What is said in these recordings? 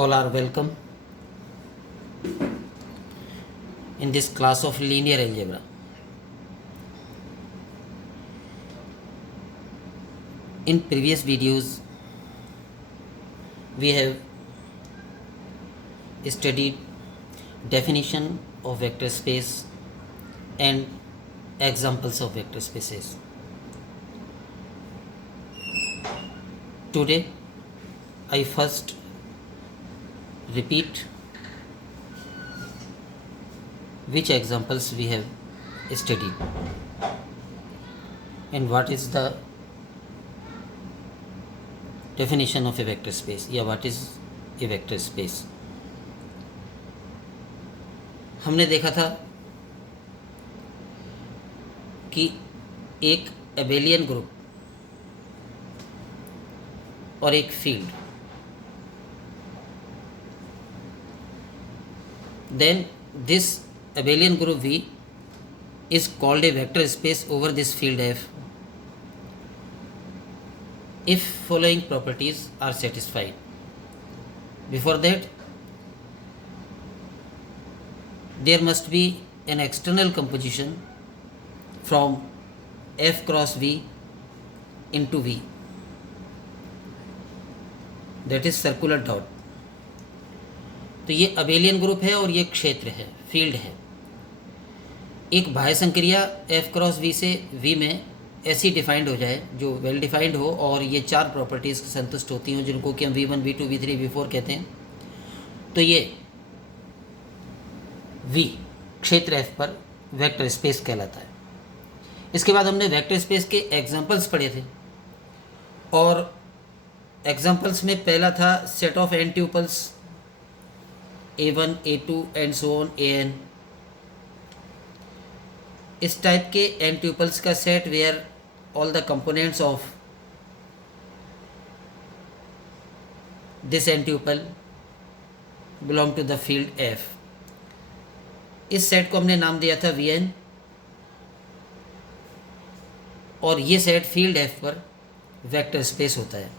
All are welcome in this class of linear algebra. In previous videos, we have studied definition of vector space and examples of vector spaces. Today, I first repeat which examples we have studied and what is the definition of a vector space या what is a vector space. हमने देखा था कि एक Abelian group और एक field, then this abelian group V is called a vector space over this field F if following properties are satisfied. Before that, there must be an external composition from F cross V into V, that is circular dot. तो ये abelian group है और ये क्षेत्र है, field है. एक बाह्य संक्रिया F क्रॉस V से V में ऐसी डिफाइंड हो जाए जो वेल डिफाइंड हो और ये चार प्रॉपर्टीज़ संतुष्ट होती हों जिनको कि हम V1, V2, V3, V4 कहते हैं. तो ये V क्षेत्र F पर वेक्टर स्पेस कहलाता है. इसके बाद हमने वेक्टर स्पेस के एग्जांपल्स पढ़े थे और एग्जांपल्स में पहला था set of n tuples A1, A2 and so on AN. इस टाइप के एन ट्यूपल्स का set where all the components of this n tuple belong to the field F. इस सेट को हमने नाम दिया था Vn और ये सेट फील्ड F पर वेक्टर स्पेस होता है.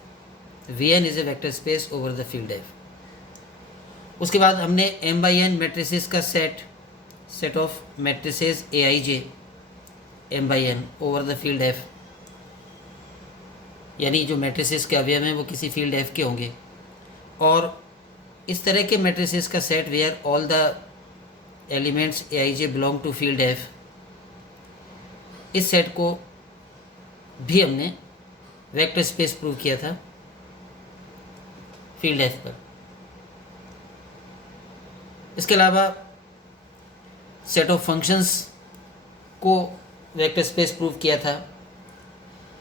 Vn is a vector space over the field F. उसके बाद हमने m/n मैट्रिसेस का set of matrices Aij m/n over the field F, यानी जो मैट्रिसेस के अवयव हैं वो किसी फील्ड F के होंगे. और इस तरह के मैट्रिसेस का set where all the elements Aij belong to field F, इस सेट को भी हमने वेक्टर स्पेस प्रूव किया था फील्ड F पर. इसके अलावा सेट ऑफ फंक्शंस को वेक्टर स्पेस प्रूव किया था,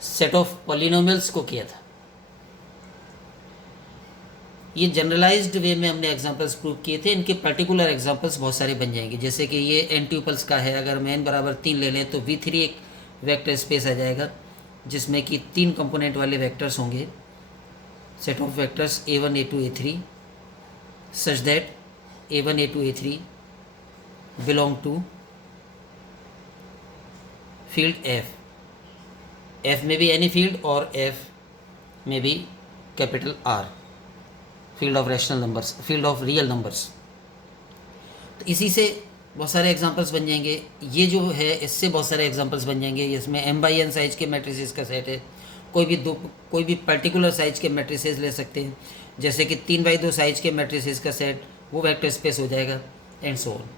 सेट ऑफ पॉलिनोमियल्स को किया था. ये जनरलाइज्ड वे में हमने एग्जांपल्स प्रूव किए थे. इनके पर्टिकुलर एग्जांपल्स बहुत सारे बन जाएंगे. जैसे कि ये एन ट्यूपल्स का है, अगर हम n बराबर 3 ले लें तो V3 एक वेक्टर स्पेस आ जाएगा जिसमें कि 3 कंपोनेंट वाले वेक्टर्स होंगे, set of vectors A1, A2, A3 such that A1, A2, A3 belong to field F. F may be any field or F may be capital R, field of rational numbers, field of real numbers. तो इसी से बहुत सारे examples बन जाएंगे. ये जो है इससे बहुत सारे एग्जांपल्स बन जाएंगे. इसमें m/n साइज के मैट्रिसेस का सेट है. कोई भी पर्टिकुलर साइज के मैट्रिसेस ले सकते हैं, जैसे कि 3/2 साइज के मैट्रिसेस का सेट वो वेक्टर स्पेस हो जाएगा एंड सो ऑन.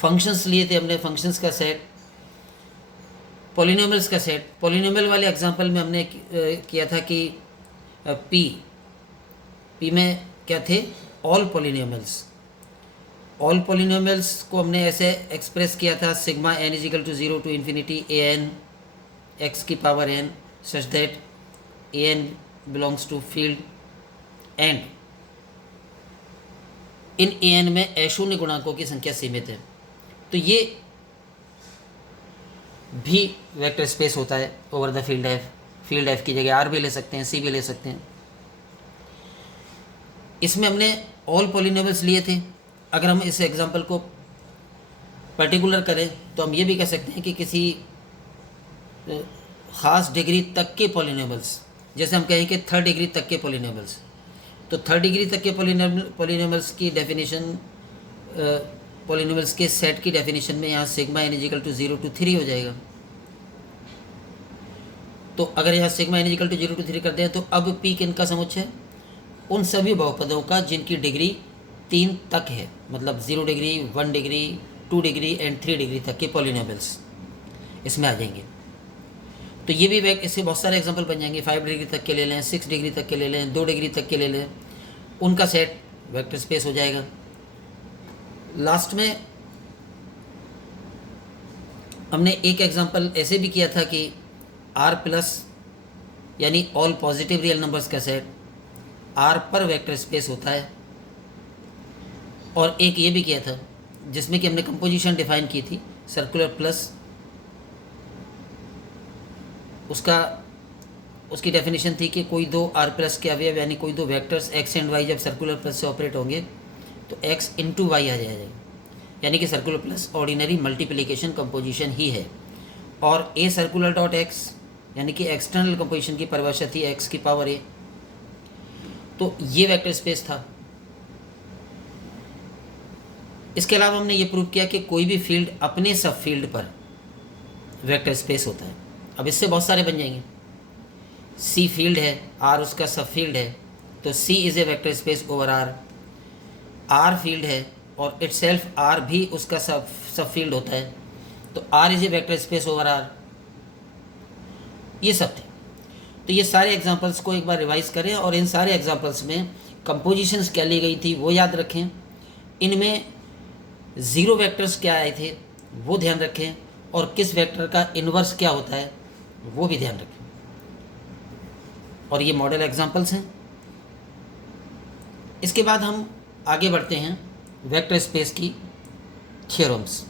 फंक्शंस लिए थे हमने, फंक्शंस का सेट, पॉलिनोमियल्स का सेट. पॉलिनोमियल वाले एग्जांपल में हमने किया था कि पी में क्या थे, ऑल पॉलिनोमियल्स. ऑल पॉलिनोमियल्स को हमने ऐसे एक्सप्रेस किया था sigma n = 0 to infinity an x की power n such that an belongs to field and in an में अशून्य गुणांकों की संख्या सीमित है. तो ये भी वेक्टर स्पेस होता है over the field F. Field F की जगह R भी ले सकते हैं, C भी ले सकते हैं. इसमें हमने ऑल पॉलिनोमियल्स लिए थे. अगर हम इस एग्जांपल को पर्टिकुलर करें तो हम ये भी कह सकते हैं कि किसी ख़ास डिग्री तक के पॉलिनोमियल्स, जैसे हम कहें कि 3rd डिग्री तक के पॉलिनोमियल्स, तो थर्ड डिग्री तक के पोलिनोमियल्स की डेफिनेशन, पोलिनोमियल्स के सेट की डेफिनेशन में यहाँ sigma n is equal to 0 to 3 हो जाएगा। तो अगर यहाँ sigma n is equal to 0 to 3 कर दें तो अब पी किन का समुच्चय? उन सभी बहुपदों का जिनकी डिग्री 3 तक है, मतलब 0 degree, 1 degree, 2 degree and 3 degree तक के पोलिनोमियल्स इसमें आ जाएंगे। तो ये भी इससे बहुत सारे एग्जांपल बन जाएंगे। 5 डिग्री तक के ले लें, 6 डिग्री तक के ले लें, 2 डिग्री तक के ले लें, उनका सेट वेक्टर स्पेस हो जाएगा। लास्ट में हमने एक एग्जांपल ऐसे भी किया था कि R प्लस यानी ऑल पॉजिटिव रियल नंबर्स का सेट R पर वेक्टर स्पेस होता है। और एक ये भी किया था जिसमें कि हमने कंपोजिशन डिफाइन की थी, सर्कुलर प्लस, उसकी डेफिनेशन थी कि कोई दो R प्लस के अवयव यानी कोई दो वेक्टर्स x एंड y जब सर्कुलर प्लस से ऑपरेट होंगे तो x इंटू वाई आ जाएगा, यानी कि circular plus ordinary multiplication composition ही है। और a सर्कुलर डॉट x यानी कि एक्सटर्नल कंपोजिशन की परिभाषा थी x की पावर a। तो ये वेक्टर स्पेस था। इसके अलावा हमने ये प्रूव किया कि कोई भी फील्ड अपने सब फील्ड पर वेक्टर स्पेस होता है। अब इससे बहुत सारे बन जाएंगे। C फील्ड है, R उसका सब फील्ड है, तो C is a vector space over R field है और इटसेल्फ R भी उसका सब फील्ड होता है, तो R is a vector space over R। ये सब थे। तो ये सारे एग्जांपल्स को एक बार रिवाइज करें और इन सारे एग्जांपल्स में कंपोजिशंस क्या ली गई थी वो याद रखें। इनमें ज़ीरो वेक्टर्स क्या आए थे वो ध्यान रखें और किस वेक्टर का इन्वर्स क्या होता है वो भी ध्यान रखें। और ये मॉडल एग्जांपल्स हैं। इसके बाद हम आगे बढ़ते हैं वेक्टर स्पेस की theorems,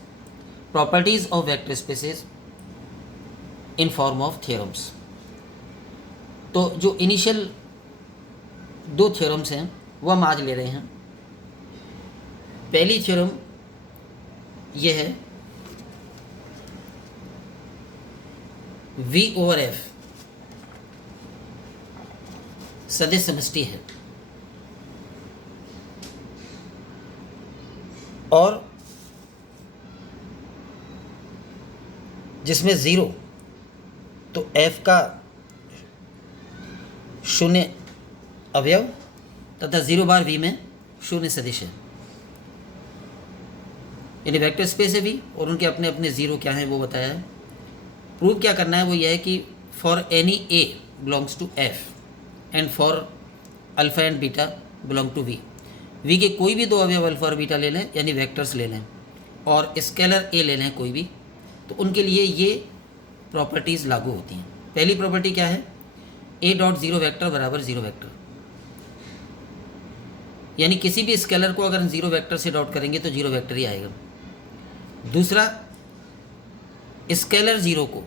properties of vector spaces in form of theorems. तो जो इनिशियल 2 थ्योरम्स हैं वो हम आज ले रहे हैं। पहली थ्योरम ये है V ओवर F सदिश समष्टि है और जिसमें 0 तो F का शून्य अवयव तथा 0 बार V में शून्य सदिश है, यानी वेक्टर स्पेस है V और उनके अपने अपने 0 क्या हैं वो बताया है। प्रूव क्या करना है वो यह है कि for any A belongs to F and for alpha and beta belong to V के कोई भी 2 अवयव अल्फ़ा और बीटा ले लें यानी वेक्टर्स ले लें और स्केलर A ले लें कोई भी, तो उनके लिए ये प्रॉपर्टीज़ लागू होती हैं। पहली प्रॉपर्टी क्या है? A डॉट 0 वेक्टर बराबर 0 वेक्टर, यानी किसी भी स्केलर को अगर हम 0 वेक्टर से डॉट करेंगे तो 0 वेक्टर ही आएगा। दूसरा, स्केलर 0 को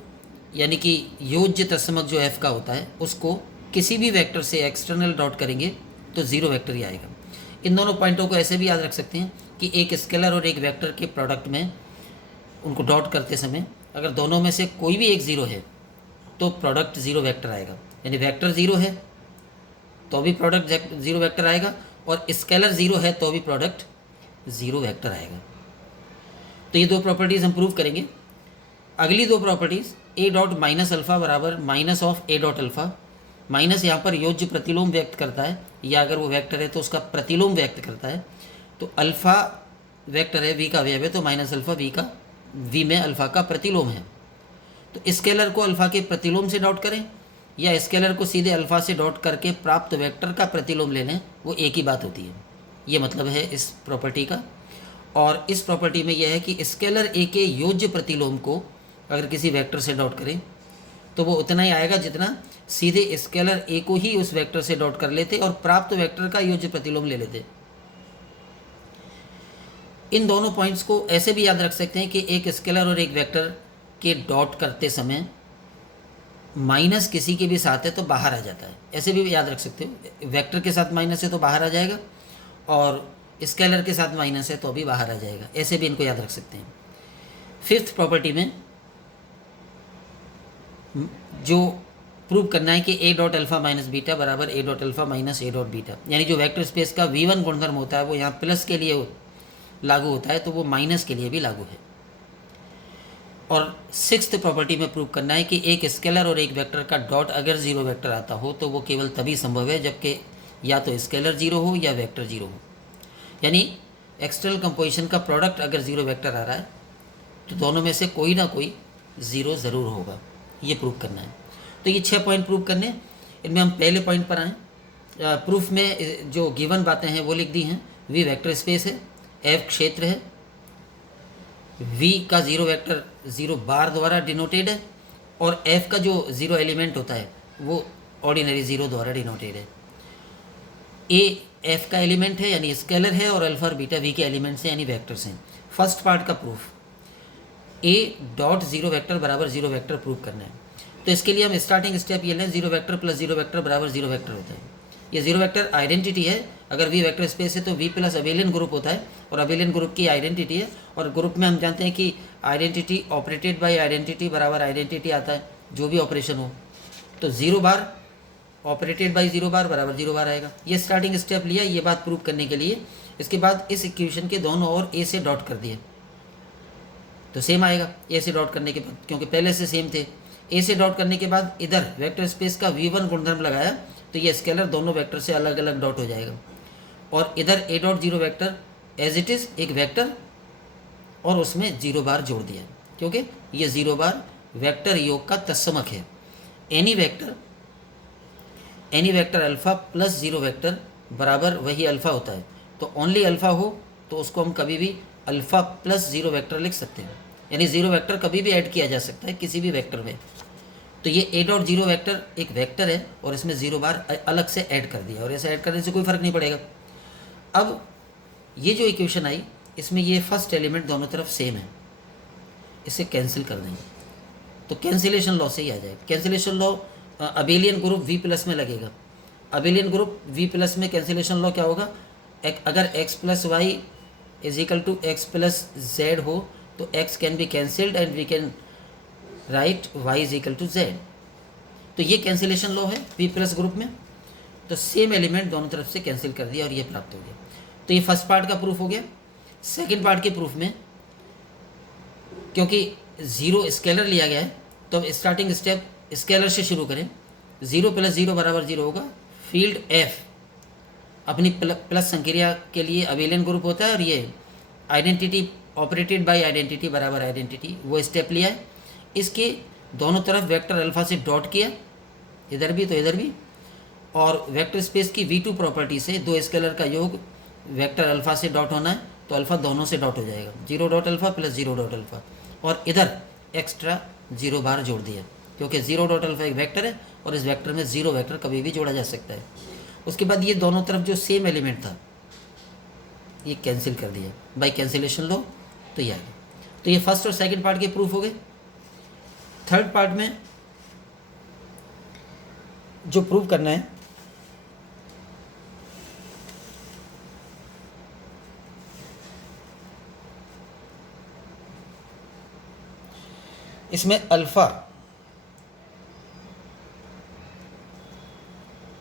यानी कि योज्य तत्समक जो F का होता है उसको किसी भी वेक्टर से एक्सटर्नल डॉट करेंगे तो 0 वेक्टर ही आएगा। इन दोनों पॉइंटों को ऐसे भी याद रख सकते हैं कि एक स्केलर और एक वेक्टर के प्रोडक्ट में उनको डॉट करते समय अगर दोनों में से कोई भी एक 0 है तो प्रोडक्ट 0 वेक्टर आएगा, यानी वेक्टर 0 है तो भी प्रोडक्ट 0 वेक्टर आएगा और स्केलर 0 है तो भी प्रोडक्ट 0 वेक्टर आएगा। तो ये 2 प्रॉपर्टीज़ हम प्रूव करेंगे। अगली 2 properties A dot minus alpha बराबर minus of A dot alpha. Minus यहाँ पर योज्य प्रतिलोम व्यक्त करता है, या अगर वो वेक्टर है तो उसका प्रतिलोम व्यक्त करता है। तो अल्फ़ा वेक्टर है V का अवयव है तो माइनस अल्फ़ा V में अल्फ़ा का प्रतिलोम है। तो स्केलर को अल्फ़ा के प्रतिलोम से डॉट करें या स्केलर को सीधे अल्फ़ा से डॉट करके प्राप्त वेक्टर का प्रतिलोम ले लें, वो एक ही बात होती है। ये मतलब है इस प्रॉपर्टी का। और इस प्रॉपर्टी में यह है कि स्केलर A के योज्य प्रतिलोम को अगर किसी वेक्टर से डॉट करें तो वो उतना ही आएगा जितना सीधे स्केलर A को ही उस वेक्टर से डॉट कर लेते और प्राप्त वेक्टर का योज्य प्रतिलोम ले लेते। इन दोनों पॉइंट्स को ऐसे भी याद रख सकते हैं कि एक स्केलर और एक वेक्टर के डॉट करते समय माइनस किसी के भी साथ है तो बाहर आ जाता है, ऐसे भी याद रख सकते हो। वेक्टर के साथ माइनस है तो बाहर आ जाएगा और स्केलर के साथ माइनस है तो भी बाहर आ जाएगा, ऐसे भी इनको याद रख सकते हैं। 5th प्रॉपर्टी में जो प्रूव करना है कि A dot alpha minus beta बराबर A dot alpha minus A dot beta, यानी जो वेक्टर स्पेस का V1 गुणधर्म होता है वो यहाँ प्लस के लिए लागू होता है तो वो माइनस के लिए भी लागू है। और सिक्स्थ प्रॉपर्टी में प्रूव करना है कि एक स्केलर और एक वेक्टर का डॉट अगर जीरो वेक्टर आता हो तो वो केवल तभी संभव है जबकि या तो स्केलर जीरो हो या वेक्टर जीरो हो, यानी एक्सटर्नल कंपोजिशन का प्रोडक्ट अगर जीरो वेक्टर आ रहा है तो दोनों में से कोई ना कोई ज़ीरो ज़रूर होगा, ये प्रूव करना है। तो ये 6 पॉइंट प्रूव करने हैं। इनमें हम पहले पॉइंट पर आएँ। प्रूफ में जो गिवन बातें हैं वो लिख दी हैं। वी वेक्टर स्पेस है, एफ क्षेत्र है, वी का ज़ीरो वेक्टर ज़ीरो बार द्वारा डिनोटेड है और एफ का जो ज़ीरो एलिमेंट होता है वो ऑर्डिनरी ज़ीरो द्वारा डिनोटेड है। ए एफ का एलिमेंट है यानी स्केलर है और अल्फा और बीटा वी के एलिमेंट्स हैं यानी वेक्टर्स हैं। फर्स्ट पार्ट का प्रूफ, ए डॉट जीरो वेक्टर बराबर जीरो वेक्टर प्रूव करना है। तो इसके लिए हम स्टार्टिंग स्टेप ये लें, zero vector plus zero vector बराबर जीरो वेक्टर होता है। ये जीरो वेक्टर आइडेंटिटी है। अगर वी वेक्टर स्पेस है तो वी प्लस अबेलियन ग्रुप होता है और अबेलियन ग्रुप की आइडेंटिटी है। और ग्रुप में हम जानते हैं कि आइडेंटिटी ऑपरेटेड बाय आइडेंटिटी बराबर आइडेंटिटी आता है, जो भी ऑपरेशन हो। तो zero bar operated by zero bar बराबर जीरो बार आएगा। ये स्टार्टिंग स्टेप लिया ये बात प्रूव करने के लिए। इसके बाद इस इक्वेशन के दोनों ओर ए से डॉट कर दिए तो सेम आएगा ए से डॉट करने के बाद, क्योंकि पहले से सेम थे। ए से डॉट करने के बाद इधर वेक्टर स्पेस का V1 गुणधर्म लगाया तो ये स्केलर दोनों वेक्टर से अलग अलग डॉट हो जाएगा। और इधर a dot zero vector as it is एक वेक्टर और उसमें जीरो बार जोड़ दिया क्योंकि ये जीरो बार वेक्टर योग का तत्समक है। Any vector alpha plus zero vector बराबर वही अल्फ़ा होता है। तो ओनली अल्फ़ा हो तो उसको हम कभी भी अल्फ़ा प्लस जीरो वेक्टर लिख सकते हैं, यानी जीरो वेक्टर कभी भी ऐड किया जा सकता है किसी भी वेक्टर में। तो ये ए डॉट जीरो वेक्टर एक वेक्टर है और इसमें जीरो बार अलग से ऐड कर दिया और ऐसे ऐड करने से कोई फ़र्क नहीं पड़ेगा। अब ये जो इक्वेशन आई इसमें ये फर्स्ट एलिमेंट दोनों तरफ सेम है, इसे कैंसिल कर देंगे तो कैंसिलेशन लॉ से ही आ जाएगा। Cancellation law abelian group V plus में लगेगा। अबेलियन ग्रुप वी प्लस में कैंसिलेशन लॉ क्या होगा, अगर x plus y is equal to x plus z हो तो x can be cancelled and we can write y is equal to z. तो ये कैंसिलेशन लॉ है v प्लस ग्रुप में। तो सेम एलिमेंट दोनों तरफ से कैंसिल कर दिया और ये प्राप्त हो गया। तो ये फर्स्ट पार्ट का प्रूफ हो गया। सेकेंड पार्ट के प्रूफ में क्योंकि ज़ीरो स्केलर लिया गया है तो अब स्टार्टिंग स्टेप स्केलर से शुरू करें। ज़ीरो प्लस ज़ीरो बराबर ज़ीरो होगा। फील्ड एफ अपनी प्लस संक्रिया के लिए अबेलियन ग्रुप होता है और ये आइडेंटिटी ऑपरेटेड बाय आइडेंटिटी बराबर आइडेंटिटी वो स्टेप लिया है। इसके दोनों तरफ वेक्टर अल्फ़ा से डॉट किया, इधर भी तो इधर भी। और वेक्टर स्पेस की V2 प्रॉपर्टी से दो स्केलर का योग वेक्टर अल्फ़ा से डॉट होना है तो अल्फ़ा दोनों से डॉट हो जाएगा, zero dot alpha plus zero dot alpha. और इधर एक्स्ट्रा जीरो बार जोड़ दिया क्योंकि जीरो डॉट अल्फ़ा एक वेक्टर है और इस वेक्टर में जीरो वेक्टर कभी भी जोड़ा जा सकता है। उसके बाद ये दोनों तरफ जो सेम एलिमेंट था ये कैंसिल कर दिया बाय कैंसिलेशन लो तो ये आ गया। तो ये फर्स्ट और सेकंड पार्ट के प्रूफ हो गए। थर्ड पार्ट में जो प्रूव करना है इसमें अल्फ़ा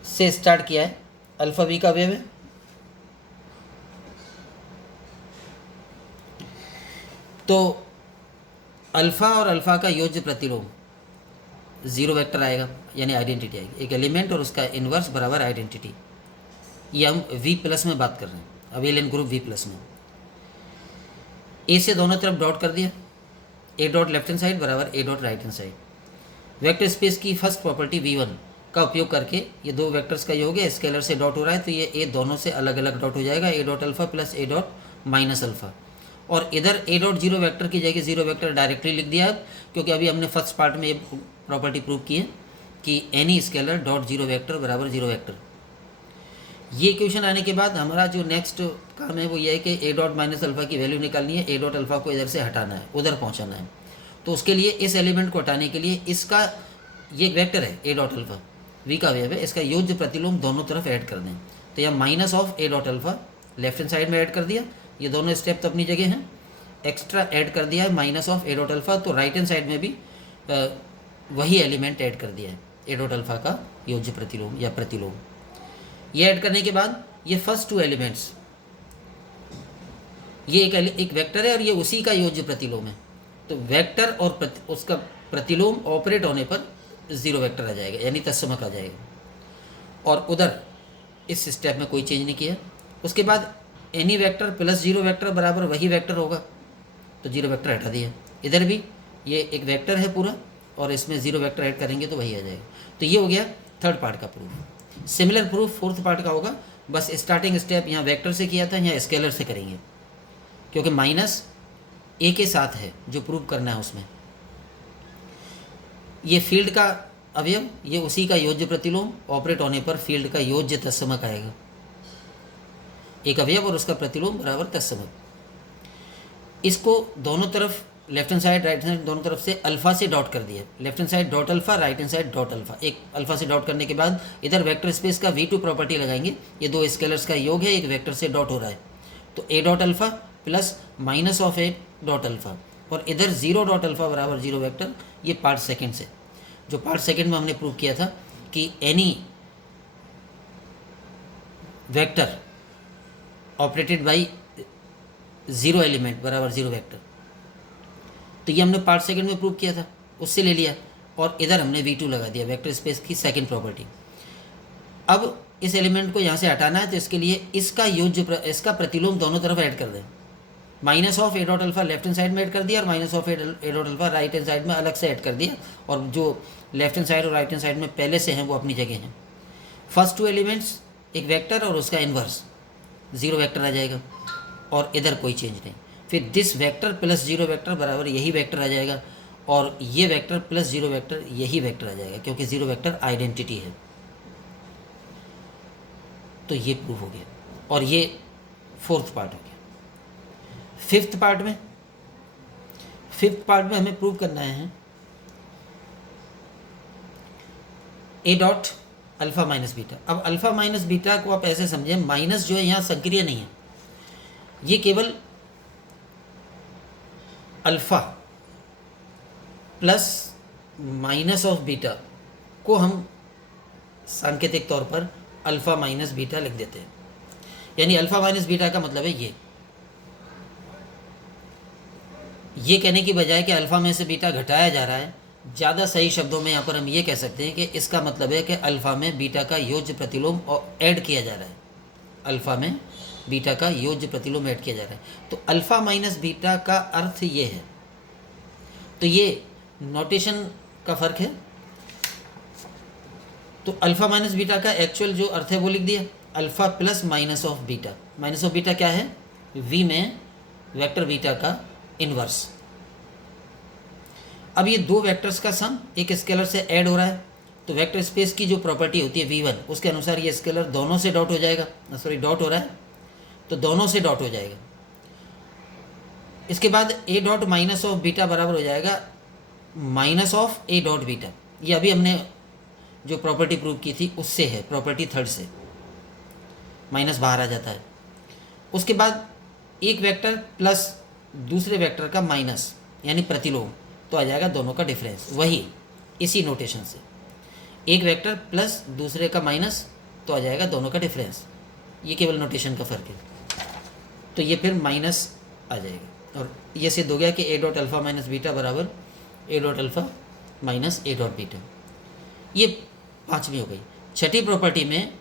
से स्टार्ट किया है। अल्फ़ा वी का अवयव है। तो अल्फ़ा और अल्फ़ा का योज्य प्रतिलोम ज़ीरो वेक्टर आएगा यानी आइडेंटिटी आएगी। एक एलिमेंट और उसका इन्वर्स बराबर आइडेंटिटी। ये हम वी प्लस में बात कर रहे हैं, अबेलियन ग्रुप वी प्लस में। ए से दोनों तरफ डॉट कर दिया, A dot left hand side बराबर A dot right hand side. Vector space की फर्स्ट प्रॉपर्टी V1 का उपयोग करके ये दो वेक्टर्स का योग है, स्केलर से डॉट हो रहा है तो ये ए दोनों से अलग अलग डॉट हो जाएगा, ए डॉट अल्फ़ा प्लस ए डॉट माइनस अल्फ़ा। और इधर ए डॉट जीरो वेक्टर की जगह जीरो वेक्टर डायरेक्टली लिख दिया अब, क्योंकि अभी हमने फर्स्ट पार्ट में ये प्रॉपर्टी प्रूव की है कि any scaler dot zero vector बराबर जीरो वेक्टर। ये इक्वेशन आने के बाद हमारा जो नेक्स्ट काम है वो ये है कि ए डॉट माइनस अल्फ़ा की वैल्यू निकालनी है, ए डॉट अल्फ़ा को इधर से हटाना है, उधर पहुँचाना है। तो उसके लिए इस एलिमेंट को हटाने के लिए इसका ये एक वेक्टर है ए डॉट अल्फ़ा वी का अवयव है, इसका योज्य प्रतिलोम दोनों तरफ ऐड कर दें। तो यह minus of A dot alpha left hand side में ऐड कर दिया, ये दोनों स्टेप तो अपनी जगह हैं। एक्स्ट्रा ऐड कर दिया है minus of A dot alpha, तो राइट हैंड साइड में भी वही एलिमेंट ऐड कर दिया है ए डॉट अल्फा का योज्य प्रतिलोम या प्रतिलोम। ये ऐड करने के बाद ये फर्स्ट टू एलिमेंट्स, ये एक वेक्टर है और ये उसी का योज्य प्रतिलोम है। तो वेक्टर और उसका प्रतिलोम ऑपरेट होने पर जीरो वेक्टर आ जाएगा, यानी तत्समक आ जाएगा। और उधर इस स्टेप में कोई चेंज नहीं किया। उसके बाद any vector plus zero vector बराबर वही वेक्टर होगा, तो जीरो वेक्टर हटा दिया। इधर भी ये एक वेक्टर है पूरा और इसमें जीरो वेक्टर ऐड करेंगे तो वही आ जाएगा। तो ये हो गया थर्ड पार्ट का proof. Similar proof fourth part का होगा, बस स्टार्टिंग स्टेप यहाँ वेक्टर से किया था, यहाँ स्केलर से करेंगे, क्योंकि माइनस ए के साथ है जो प्रूव करना है उसमें। ये फील्ड का अवयव, ये उसी का योज्य प्रतिलोम, ऑपरेट होने पर फील्ड का योज्य तत्समक आएगा। एक अवयव और उसका प्रतिलोम बराबर तत्समक। इसको दोनों तरफ left hand side right hand दोनों तरफ से अल्फा से डॉट कर दिया। Left hand side dot alpha, right hand side dot alpha. एक अल्फा से डॉट करने के बाद इधर वेक्टर स्पेस का V2 प्रॉपर्टी लगाएंगे। ये दो स्केलर्स का योग है, एक वेक्टर से डॉट हो रहा है, तो ए dot alpha plus minus of A dot alpha, और इधर जीरो डॉट अल्फा बराबर जीरो वेक्टर। ये पार्ट सेकेंड से, जो पार्ट सेकेंड में हमने प्रूव किया था कि any vector operated by zero element बराबर जीरो वेक्टर। तो ये हमने पार्ट सेकंड में प्रूव किया था, उससे ले लिया, और इधर हमने V2 लगा दिया, वेक्टर स्पेस की सेकंड प्रॉपर्टी। अब इस एलिमेंट को यहाँ से हटाना है, तो इसके लिए इसका योज्य इसका प्रतिलोम दोनों तरफ ऐड कर दें। Minus of A dot alpha left hand side में ऐड कर दिया और minus of A dot alpha right hand side में अलग से ऐड कर दिया, और जो लेफ्ट हैंड साइड और राइट हैंड साइड में पहले से हैं वो अपनी जगह हैं। फर्स्ट टू एलिमेंट्स एक वेक्टर और उसका इन्वर्स जीरो वेक्टर आ जाएगा, और इधर कोई चेंज नहीं। फिर this vector plus zero vector बराबर यही वेक्टर आ जाएगा, और ये वेक्टर प्लस जीरो वेक्टर यही वेक्टर आ जाएगा, क्योंकि जीरो वेक्टर आइडेंटिटी है। तो ये प्रूफ हो गया, और ये फोर्थ पार्ट हो गया। फिफ्थ पार्ट में हमें प्रूव करना है ए डॉट अल्फा माइनस बीटा। अब अल्फा माइनस बीटा को आप ऐसे समझें, माइनस जो है यहाँ सक्रिय नहीं है, ये केवल alpha plus minus of beta को हम सांकेतिक तौर पर अल्फा माइनस बीटा लिख देते हैं। यानी अल्फा माइनस बीटा का मतलब है ये कहने की बजाय कि अल्फा में से बीटा घटाया जा रहा है, ज़्यादा सही शब्दों में यहाँ पर हम ये कह सकते हैं कि इसका मतलब है कि अल्फा में बीटा का योज्य प्रतिलोम ऐड किया जा रहा है। अल्फा में बीटा का योज्य प्रतिलोम ऐड किया जा रहा है। तो अल्फा माइनस बीटा का अर्थ ये है। तो ये नोटेशन का फ़र्क है। तो अल्फा माइनस बीटा का एक्चुअल जो अर्थ है वो लिख दिया, alpha plus minus of beta. Minus of beta क्या है? V में वेक्टर बीटा का इन्वर्स। अब ये दो वेक्टर्स का सम एक स्केलर से ऐड हो रहा है, तो वेक्टर स्पेस की जो प्रॉपर्टी होती है V1 उसके अनुसार ये स्केलर दोनों से डॉट हो जाएगा। सॉरी, डॉट हो रहा है तो दोनों से डॉट हो जाएगा। इसके बाद ए डॉट माइनस ऑफ बीटा बराबर हो जाएगा minus of A dot beta. ये अभी हमने जो प्रॉपर्टी प्रूव की थी उससे है, प्रॉपर्टी थर्ड से माइनस बाहर आ जाता है। उसके बाद एक वेक्टर प्लस दूसरे वेक्टर का माइनस यानी प्रतिलोम, तो आ जाएगा दोनों का डिफरेंस। वही इसी नोटेशन से एक वेक्टर प्लस दूसरे का माइनस तो आ जाएगा दोनों का डिफरेंस। ये केवल नोटेशन का फ़र्क है। तो ये फिर माइनस आ जाएगा, और ये सिद्ध हो गया कि A dot alpha minus beta बराबर A dot alpha minus A dot beta. ये पांचवी हो गई। छठी प्रॉपर्टी में